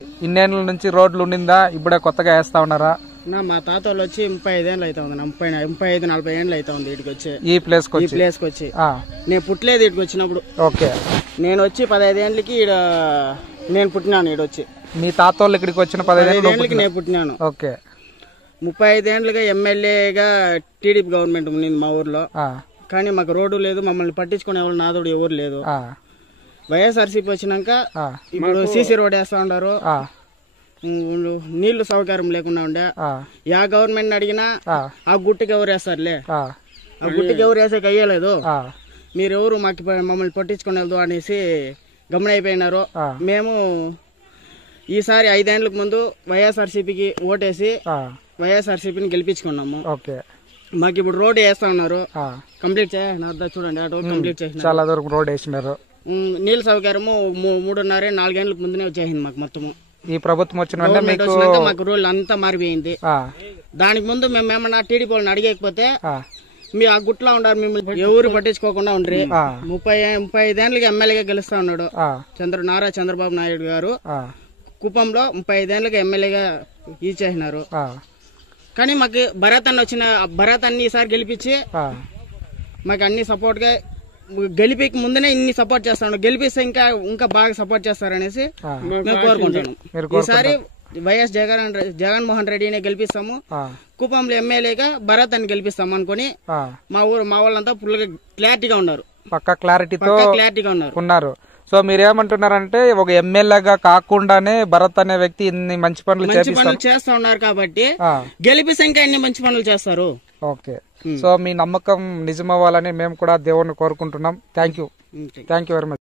ఇన్నేళ్ల నుంచి రోడ్లు ఉండిందా? ఇప్పుడే కొత్తగా వేస్తా ఉన్నారా? మా తాత వాళ్ళు వచ్చి 35 ఏళ్ళు అవుతా ఉంది. 35-40 ఏళ్ళు అవుతా ఉంది ఇటుకి వచ్చి, ఈ ప్లేస్ కి వచ్చి. నేను పుట్టలేదు ఇటుకి వచ్చినప్పుడు. ఓకే, నేను వచ్చి 15 ఏళ్ళకి నేను పుట్టినాను ఇడొచ్చి. మీ తాత వాళ్ళు ఇక్కడికి వచ్చిన 15 ఏళ్ళకి నేను పుట్టినాను. ఓకే, 35 ఏళ్ళుగా ఎమ్మెల్యేగా టీడీపీ గవర్నమెంట్ ఉండింది మా ఊర్లో. కానీ మాకు రోడ్డు లేదు, మమ్మల్ని పట్టించుకునే వాళ్ళు నాదుడు ఎవరు లేదు. వైఎస్ఆర్సీపీ వచ్చినాక ఇప్పుడు సీసీ రోడ్ వేస్తా ఉన్నారు, నీళ్లు సౌకర్యం లేకుండా ఉండే. యా గవర్నమెంట్ అడిగినా ఆ గుట్టుకి ఎవరు వేస్తారులే, ఆ గుట్టుకి ఎవరు వేసేకి అయ్యలేదు, మీరెవరు మాకు మమ్మల్ని పట్టించుకునేది అనేసి గమనైపోయినారు. మేము ఈసారి 5 ఏళ్లకు ముందు వైఎస్ఆర్సీపీకి ఓటేసి వైఎస్ఆర్సీపీని గెలిపించుకున్నాము. మాకు ఇప్పుడు రోడ్ వేస్తా ఉన్నారు, కంప్లీట్ చేయాలి. చూడండి కంప్లీట్ చేసిన, చాలా దూరం రోడ్ వేసినారు. నీళ్ళ సౌకర్యము 3.5-4 ఏళ్ళకి ముందునే వచ్చేసింది మాకు మొత్తము. ఈ ప్రభుత్వం వచ్చినాక మాకు రోడ్లు అంతా మారిపోయింది. దానికి ముందు మేము ఏమన్నా టీడీపీ వాళ్ళని అడిగకపోతే మీ ఆ గుట్లో ఉండారు, మిమ్మల్ని ఎవరు పట్టించుకోకుండా ఉండ్రి. 35 ఏళ్ళకి ఎమ్మెల్యేగా గెలుస్తా ఉన్నాడు నారా చంద్రబాబు నాయుడు గారు. కుప్పంలో 35 ఏళ్ళకి ఎమ్మెల్యేగా ఇచ్చేసినారు. కానీ మాకు భరత్ అన్ని ఈసారి గెలిపించి మాకు అన్ని సపోర్ట్ గా, గెలిపికి ముందునే ఇన్ని సపోర్ట్ చేస్తాను, గెలిపిస్తే ఇంకా బాగా సపోర్ట్ చేస్తారనేసి మేము కోరుకుంటాను. ఈసారి వైఎస్ జగన్మోహన్ రెడ్డిని గెలిపిస్తాము, కుప్పంలో ఎమ్మెల్యేగా భరత్ అని గెలిపిస్తాము అనుకుని మా వాళ్ళంతా ఫుల్ గా క్లారిటీగా ఉన్నారు, పక్కా క్లారిటీగా ఉన్నారు. సో మీరేమంటున్నారంటే ఒక ఎమ్మెల్యేగా కాకుండానే భరత్ అనే వ్యక్తి ఇన్ని మంచి పనులు చేస్తా ఉన్నారు కాబట్టి గెలిపిస్తే ఇంకా ఇన్ని మంచి పనులు చేస్తారు. ఓకే, సో మీ నమ్మకం నిజమవ్వాలని మేము కూడా దేవుణ్ణి కోరుకుంటున్నాం. Thank you very much.